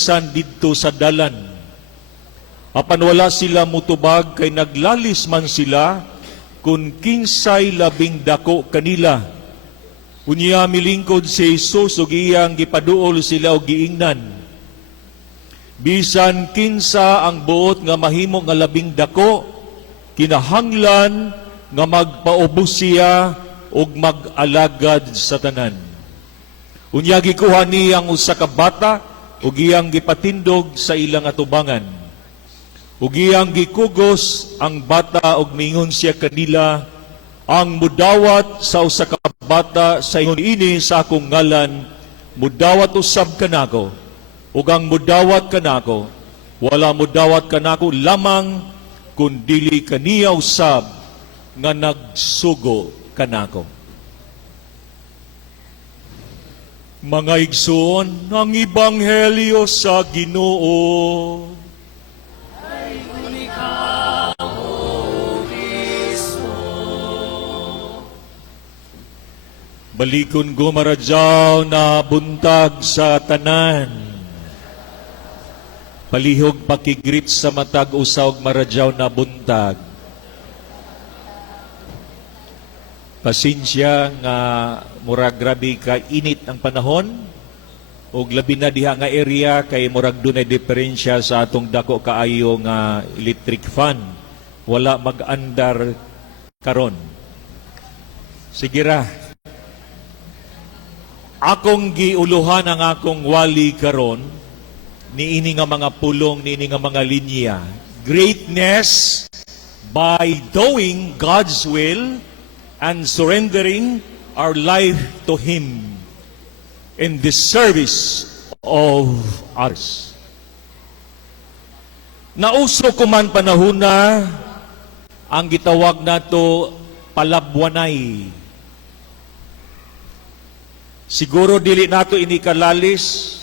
bisan didto sa dalan. Apan wala sila mutubag kay naglalis man sila kun kinsay labing dako kanila. Unya milingkod si Jesus ug iyang gipaduol sila og giingnan. Bisan kinsa ang buot nga mahimo nga labing dako, kinahanglan nga magpaubos siya ug mag-alagad sa tanan. Unya gikuha niya ang usa ka bata ug iyang gipatindog sa ilang atubangan. Ug iyang gikugos ang bata ug mingon siya kanila, ang mudawat sa usa ka bata sa ingon ini sa akong ngalan, mudawat usab kanako. Ug ang mudawat kanako, wala mudawat kanako lamang kun dili kaniya usab nga nagsugo kanako. Mga igsoon, ang Ebanghelyo sa Ginoo. Ay unika, O Kristo. Balikon gumaradyaw na buntag sa tanan. Palihog pakigrit sa matag usaw maradyaw na buntag. Pasensya nga murag grabe ka init ang panahon ug labi na diha nga area kay murag dunay diferensya sa atong dako kaayo nga electric fan. Wala mag-andar karon. Sige ra. Akong giuluhan ang akong wali karon niini nga mga pulong, niini nga mga linya. Greatness by doing God's will and surrendering our life to Him in the service of others. Nauso ko man panahuna ang gitawag nato palabwanay. Siguro dili nato ini kalalis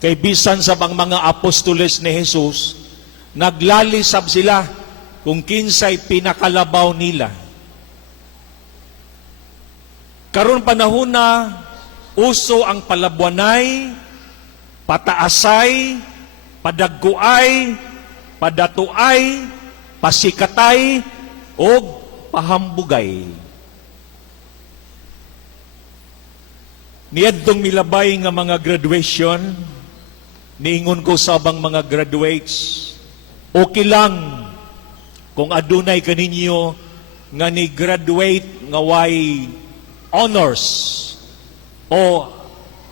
kay bisan sa mga apostoles ni Jesus, naglalisab sila kung kinsay pinakalabaw nila. Karon panahon na uso ang palabwanay, pataasay, padagguay, padatuay, pasikatay, o pahambugay. Niadtong milabay nga mga graduation, niingon ko sa abang mga graduates, okay lang kung adunay kaninyo nga ni-graduate nga way honors o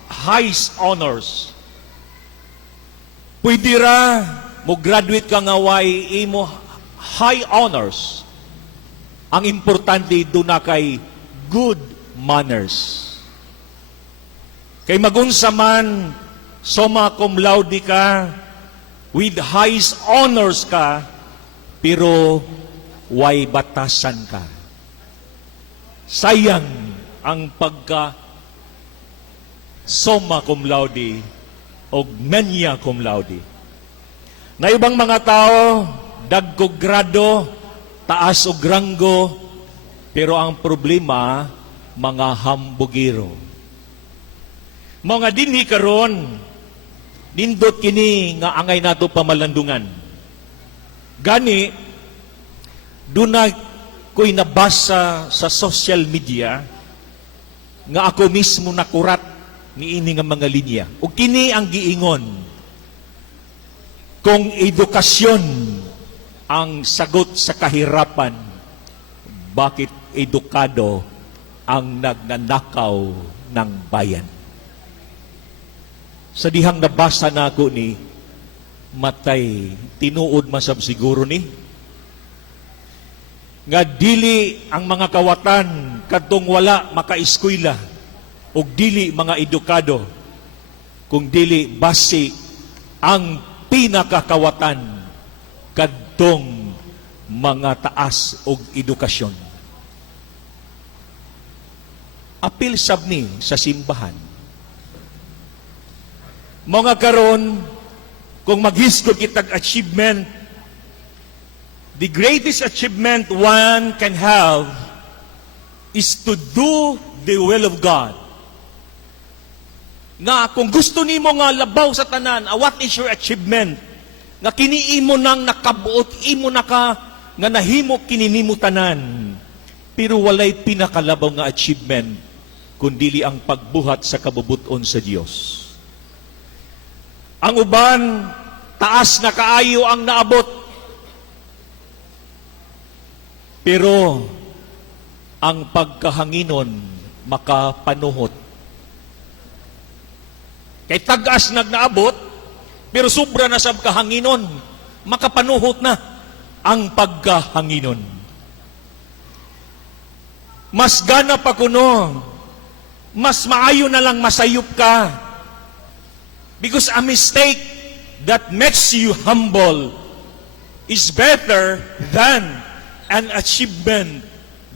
highest honors. Pwede ra mo graduate ka nga way imo high honors. Ang importante doon na kay good manners. Kay magunsa man summa cum laude ka, with highest honors ka, pero way batasan ka. Sayang ang pagka summa cum laude o magna cum laude. Na ibang mga tao, dagkog grado, taas og ranggo, pero ang problema, mga hambugiro. Mga dinhi karon, nindot kini nga angay nato pamalandungan. Gani, dunay ko'y nabasa sa social media nga ako mismo nakurat ni ini nga mga linya. O kini ang giingon, kung edukasyon ang sagot sa kahirapan, bakit edukado ang nagnanakaw ng bayan? Sa dihang nabasa na ako ni matay, tinuod masab siguro ni, nga dili ang mga kawatan kadtong wala makaeskwela ug dili mga edukado kung dili base ang pinakakawatan kadtong mga taas og edukasyon. Apil sabni sa simbahan. Mga karon kung maghiskot kitag achievement, the greatest achievement one can have is to do the will of God. nga kung gusto nimo nga labaw sa tanan, what is your achievement? Nga kiniimo nang nakabuot, imo naka nga nahimo kininimo tanan. Pero walay pinakalabaw nga achievement kundili ang pagbuhat sa kabubuton sa Dios. Ang uban taas na kaayo ang naabot. Pero ang pagkahanginon makapanuhot. Kay tagas nagnaabot, pero sobra na sa kahanginon, makapanuhot na ang pagkahanginon. Mas gana pa kuno, mas maayo na lang masayop ka. Because a mistake that makes you humble is better than an achievement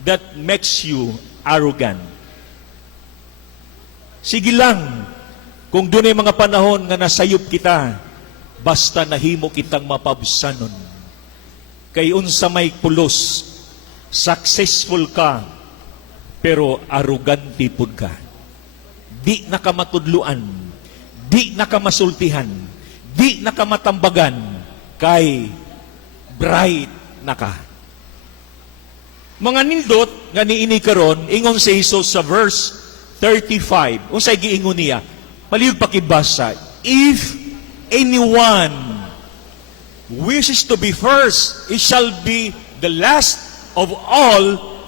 that makes you arrogant. Sige lang, kung doon ay mga panahon nga nasayop kita, basta nahimo kitang mapabsanon. Kay unsa may pulos, successful ka, pero arrogante pud ka. Di nakamatudluan, di nakamasultihan, di nakamatambagan, kay bright na ka. Mga nindot nga niini karon, ingon si Jesus sa verse 35. Unsay giingon niya? Palihog pakibasa. If anyone wishes to be first, he shall be the last of all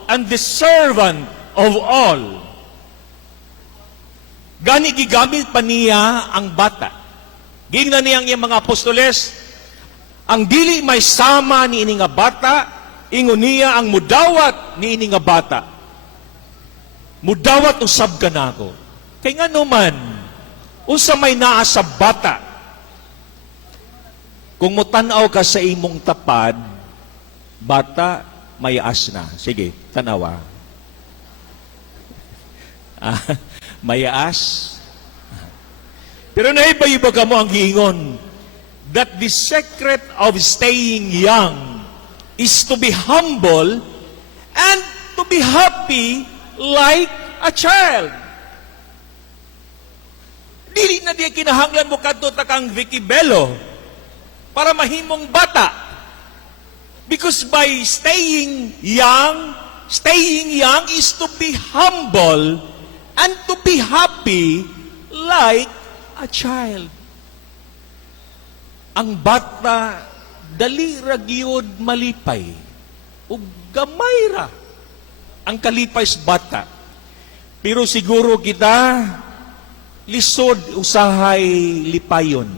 and the servant of all. Gani gigamit pa niya ang bata. Gingnan niya ang iyang mga apostoles, ang dili may sama ni ini nga bata, ingon niya ang mudawat ni ini nga bata. Mudawat usab ka nako. Kay ngano man, unsa may naa sa bata. Kung mutanaw ka sa imong tapad, bata, may asna. Sige, tanawa. May as. Pero naiba-iba ka mo ang giingon that the secret of staying young is to be humble and to be happy like a child. Dili na di kinahanglan mo kadto takang Vicky Bello para mahimong bata. Because by staying young is to be humble and to be happy like a child. Ang bata dali ra gyud malipay ug gamay ra ang kalipay sa bata. Pero siguro kita lisod usahay lipayon.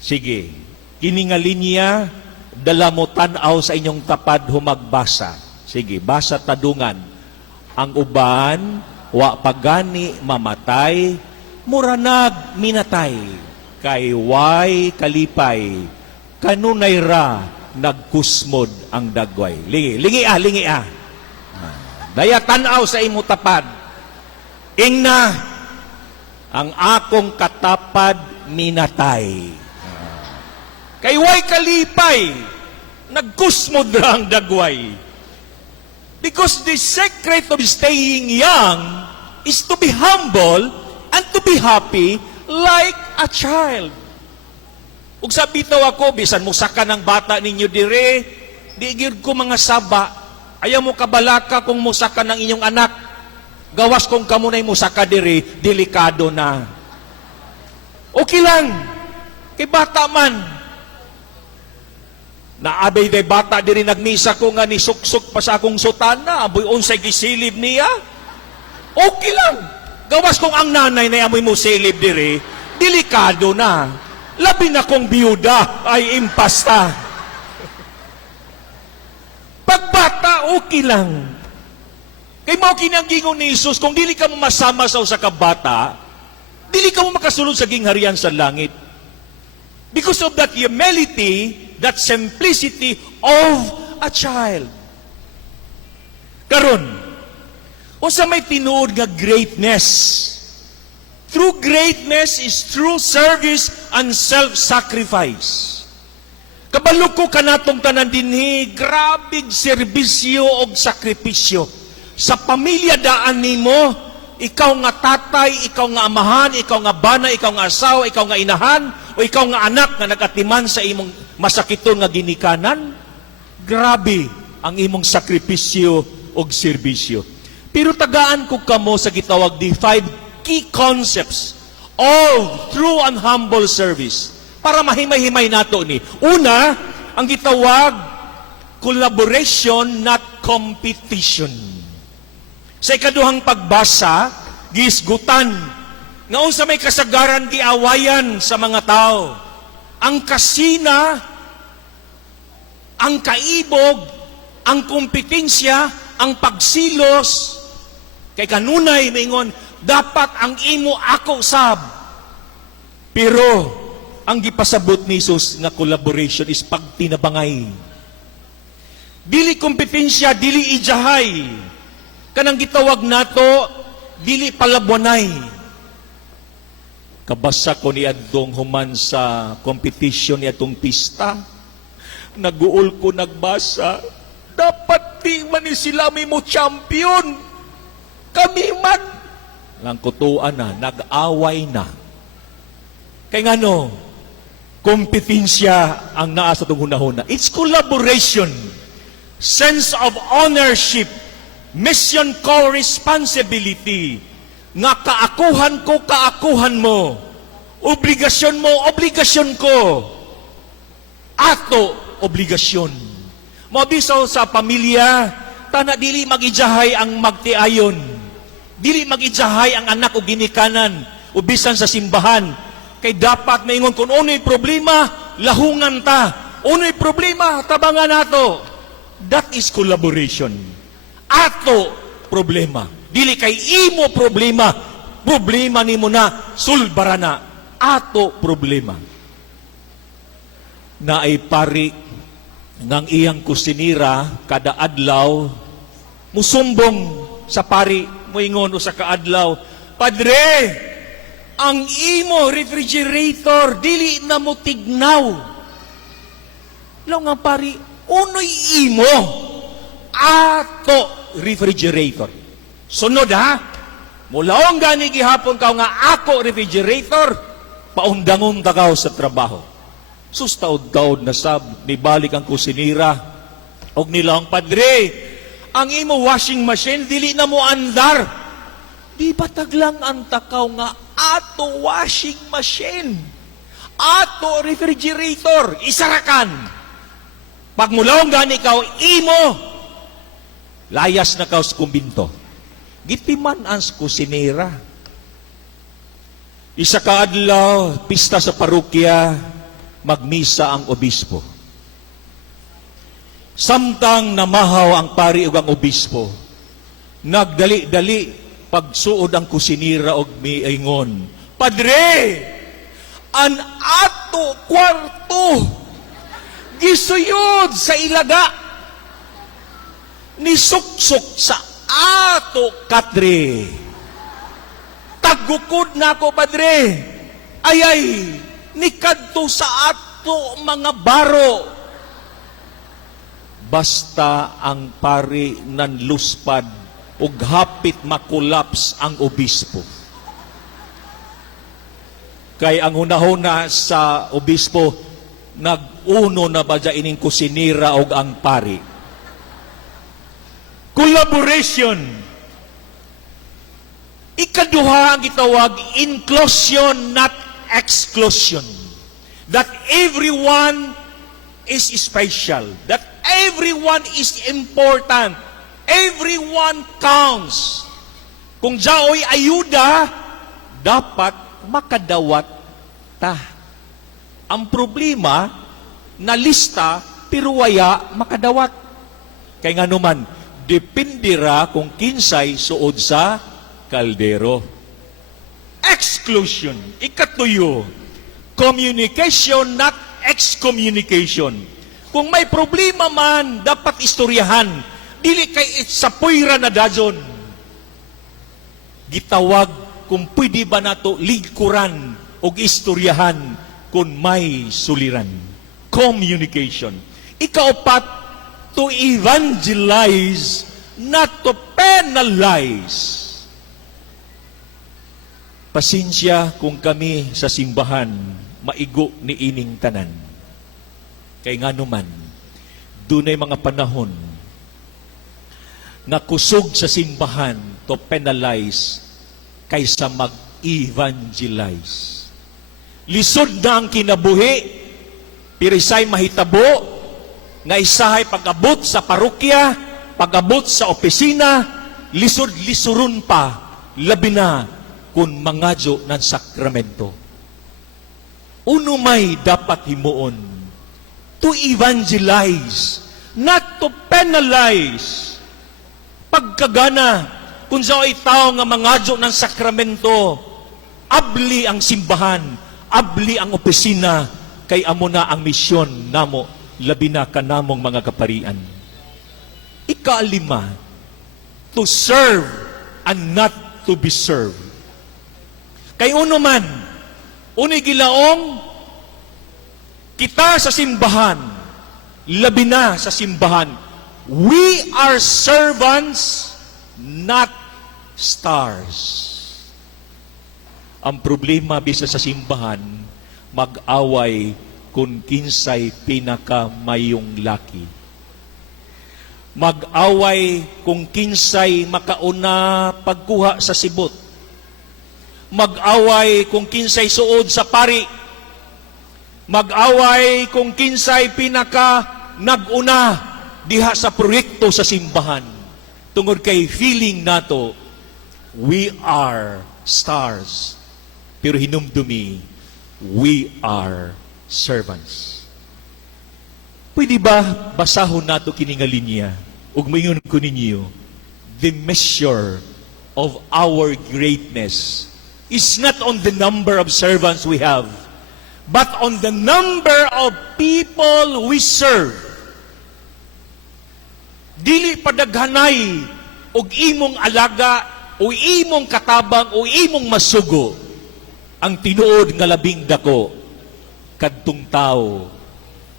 Sige, kini nga linya dala mo tan-aw sa inyong tapad humagbasa. Sige, basa tadungan. Ang uban wa pagani mamatay, muranag minatay. Kay way kalipay, kanunay ra nagkusmod ang dagway. Lingi ah. Daya tan-aw sa imo tapad. Ingna, ang akong katapad minatay. Kay way kalipay, nagkusmod ra ang dagway. Because the secret of staying young is to be humble and to be happy like a child. Ug sa bitaw ako, bisan mo saka ng bata ninyo dire, di gyud ko mga saba. Ayaw mo kabalaka kung musaka ng inyong anak. Gawas kung kamunay musaka dire, delikado na. Okay lang. Kay bata man. Naabay day bata diri nagmisa ko nga ni suksok pa sa akong sutana, aboy unsay gisilib niya. Okay lang. Gawas kung ang nanay na amoy mo silib diri, delikado na. Labi na kong biyuda ay impasta. Pagbata, okay lang. Kay mao kinang gingon ni Jesus, kung dili ka mo masama sa usa ka bata, dili ka mo makasulod sa gingharian sa langit. Because of that humility, that simplicity of a child. Karon, unsa may tinuod nga greatness? True greatness is true service and self-sacrifice. Kabalo ko kanatong tanan dinhi, grabig serbisyo og sakripisyo. Sa pamilya daan nimo, ikaw nga tatay, ikaw nga amahan, ikaw nga bana, ikaw nga asawa, ikaw nga inahan, o ikaw nga anak nga nagatiman sa imong masakiton nga ginikanan, grabe ang imong sakripisyo o serbisyo. Pero tagaan ko kamo sa gitawag di 5 key concepts all true and humble service para mahimay-himay nato ni. Una, ang gitawag collaboration not competition. Sa ikaduhang pagbasa, giisgutan nga unsa may kasagaran giawayan sa mga tao. Ang kasina, ang kaibog, ang kompetensya, ang pagsilos, kay kanunay maingon, dapat ang imo ako sab. Pero, ang gipasabot ni Jesus nga collaboration is pagtinabangay. Dili kompetensya, dili ijahay. Kanang gitawag nato, dili palabwanay. Kabasa ko ni adtong human sa competition ni atong pista. Naguol ko nagbasa. Dapat di man ni sila mo champion. Kami man. Lang kutuan na, nag-away na. Kay ngano, kompetensya ang naa sa itong hunahuna. It's collaboration, sense of ownership, mission co-responsibility, nga kaakuhan ko, kaakuhan mo, obligasyon mo, obligasyon ko, ato, obligasyon. Mabisaw sa pamilya, tana dili mag-ijahay ang magtiayon, dili mag-ijahay ang anak o ginikanan, ubisan sa simbahan, kay dapat maingon kung uno'y problema, lahungan ta. Uno'y problema, tabangan nato. That is collaboration. Ato problema. Dili kay imo problema. Problema nimo na, sulbara na. Ato problema. Na ay pari ngang iyang kusinira kada adlaw, musumbong sa pari, moingon o sa kaadlaw, Padre, ang imo refrigerator dili na mo tignaw. Law nga pari, unoy imo ato refrigerator. Sunod ha, mulaong gani gihapon ka nga ako refrigerator, paundangon tagaw sa trabaho. Sustaod-taod na sab, nibalik ang kusinira, og nilang, Padre, ang imo washing machine dili na mo andar. Di ba taglang ang takaw nga ato washing machine, ato refrigerator, isarakan. Pag mulaong gani ikaw, imo, layas na kaw sa kumbinto. Gitiman ang kusinira. Isa ka adlaw, pista sa parokya, magmisa ang obispo. Samtang namahaw ang pari ug ang obispo, nagdali-dali pagsuod ang kusinira og miingon, Padre, an ato kwarto gisuyod sa ilaga, nisuksok sa ato katre. Tagukod na ako, Padre, ayay, nikadto sa ato mga baro. Basta ang pari nanluspad ug hapit makulaps ang obispo. Kay ang hunahuna sa obispo, nag-uno na ba dya ining kusinira og ang pari. Collaboration. Ikaduha ang gitawag inclusion, not exclusion. That everyone is special. That everyone is important. Everyone counts. Kung jaoy ayuda, dapat makadawat ta. Ang problema, nalista, pero waya makadawat. Kaya nga naman, dependira kung kinsay suod sa kaldero. Exclusion. Ikatuyo. Communication, not excommunication. Kung may problema man, dapat istoryahan. Dili kay itsapoyra na dajon. Gitawag kung pwede ba nato lingkuran o istoryahan kung may suliran. Communication. Ikaapat, to evangelize, not to penalize. Pasensya kung kami sa simbahan maigo ni ining tanan. Kay nga naman, dunay mga panahon na kusog sa simbahan to penalize kaysa mag-evangelize. Lisod na ang kinabuhi, pero isa'y mahitabo, nga isahay pag-abot sa parokya, pag-abot sa opisina, lisod-lisuron pa, labi na kung mangadyo ng sakramento. Uno may dapat himuon, to evangelize, not to penalize. Pagkagana, kung sa tao nga mangadyo ng sakramento, abli ang simbahan, abli ang opisina, kay amo na ang misyon namo, labi na kanamong mga kaparian. Ika-5, to serve and not to be served. Kay uno man, unay gilaong, kita sa simbahan, labi na sa simbahan, we are servants, not stars. Ang problema bisa sa simbahan, mag-away kung kinsay pinakamayong laki. Mag-away kung kinsay makauna pagkuha sa sibot. Mag-away kung kinsay suod sa pari. Mag-away kung kinsay pinaka nag-una diha sa proyekto sa simbahan. Tungod kay feeling nato, we are stars. Pero hinumdumi, we are servants. Pwede ba basahon nato kininga linya? Ug moingon ko ninyo, the measure of our greatness is not on the number of servants we have, but on the number of people we serve. Dili padaghanay og imong alaga o imong katabang o imong masugo ang tinuod nga labing dako kadtong tao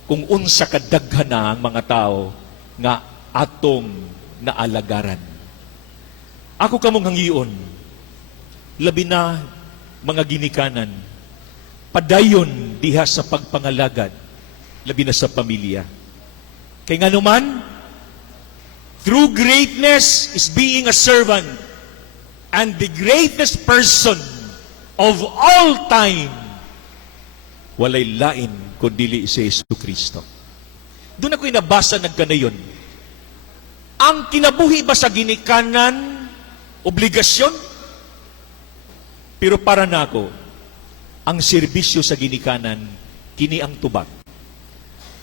kung unsa kadaghan na ang mga tao nga atong naalagaran. Ako kamong hangion, labi na mga ginikanan, padayon diha sa pagpangalagad, labi na sa pamilya. Kay nga naman, true greatness is being a servant, and the greatest person of all time, walay lain kundi si Jesucristo. Doon ako'y nabasa nagkanayon. Ang kinabuhi ba sa ginikanan, obligasyon? Pero para nako, ang serbisyo sa ginikanan, kini ang tubag.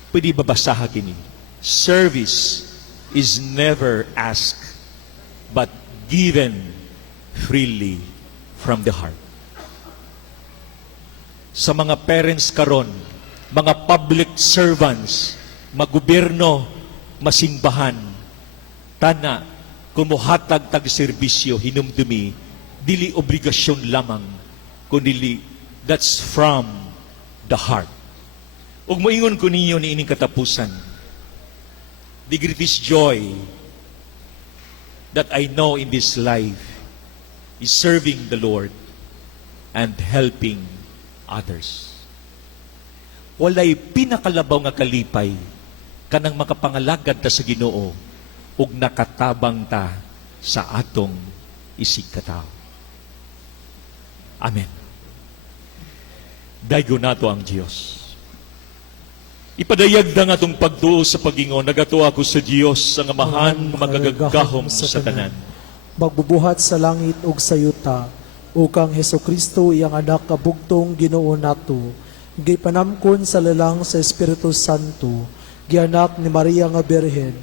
Pwede ba basaha kini? Service is never asked, but given freely from the heart. Sa mga parents karon, mga public servants, magobyerno, masimbahan, tana, kumuhatag tag-serbisyo, hinumdumi, dili obligasyon lamang, kundi that's from the heart. Ug moingon ko ninyo ni ining katapusan, the greatest joy that I know in this life is serving the Lord and helping others. Walay pinakalabaw nga kalipay kanang makapangalagad ta sa Ginoo ug nakatabang ta sa atong isig katao. Amen. Daygo nato ang Dios. Ipadayag na nga itong pagtuo sa pagingon, nagato ako sa Diyos, ang amahan, magagagahom sa tanan. Magbubuhat sa langit ug sa yuta, o kang Hesukristo iyang anak kabugtong Ginoo nato, gipanamkon sa lalang sa Espiritu Santo, gianak ni Maria nga Birhen,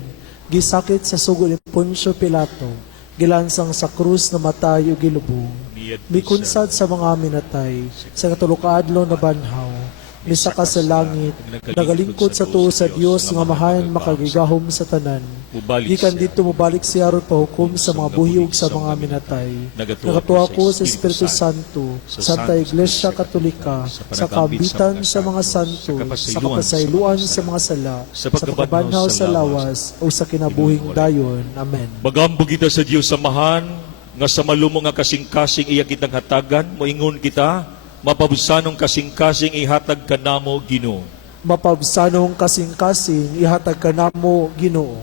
gisakit sa sugo ni Poncio Pilato, gilansang sa krus na matay ug gilubong, mikunsad sa mga minatay, sa katulok-adlaw na banhaw, misaka sa langit, nagalingkod sa tuo sa Dios nga mahan makagigahom sa tanan. Gikan dito mubalik siya ron pahukom sa mga buhiyog sa mga minatay. Nagatuwa ko sa Espiritu Santo, Santa Iglesia Katolika, sa kabitan sa mga santo, sa kapasayloan sa mga sala, sa pagkabanhaw sa lawas, o sa kinabuhing dayon. Amen. Magambog kita sa Diyos samahan, nga sa malumo nga kasing-kasing iya kitang hatagan, moingon kita, mapabsanong kasing-kasing ihatag kanamo Ginoo. Mapabsanong kasing-kasing ihatag kanamo Ginoo.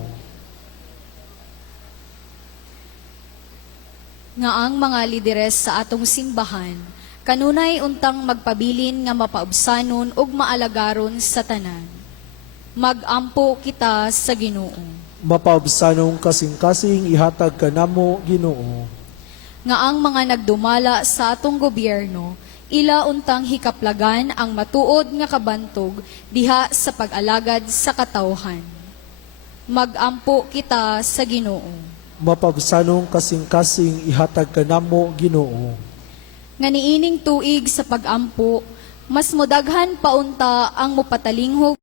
Nga ang mga lideres sa atong simbahan, kanunay untang magpabilin nga mapaubsanon ug maalagaron sa tanan. Magampo kita sa Ginoo. Mapabsanong kasing-kasing ihatag kanamo Ginoo. Nga ang mga nagdumala sa atong gobyerno, ila untang hikaplagan ang matuod nga kabantog diha sa pag-alagad sa katawhan. Magampo kita sa Ginoo. Mapabsanong kasing-kasing ihatag kanamo Ginoo. Nga niining tuig sa pagampo, mas modaghan paunta ang mupatalinghog